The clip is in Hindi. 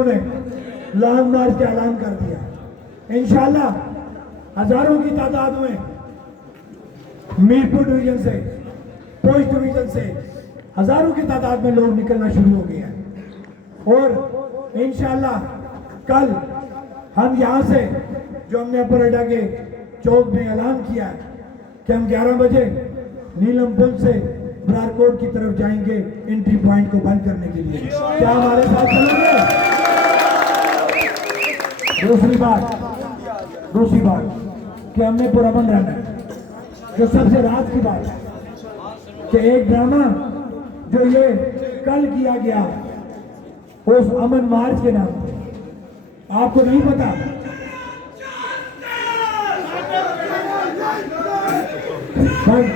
पुलिसों ने लॉन्ग मार्च का ऐलान कर दिया। इंशाल्लाह हजारों की तादाद में मीरपुर डिवीजन से, पोस्ट डिवीजन से हजारों की तादाद में लोग निकलना शुरू हो गए हैं। और इंशाल्लाह कल हम यहाँ से, जो हमने अपर अड्डा के चौक में ऐलान किया है कि हम 11 बजे नीलम पुल से बरारकोट की तरफ जाएंगे एंट्री पॉइंट को बंद करने के लिए। क्या हमारे साथ चलेंगे? दूसरी बात कि हमने पुरअमन रहना है। जो सबसे राज की बात है कि एक ड्रामा जो ये कल किया गया उस अमन मार्च के नाम पे, आपको नहीं पता बस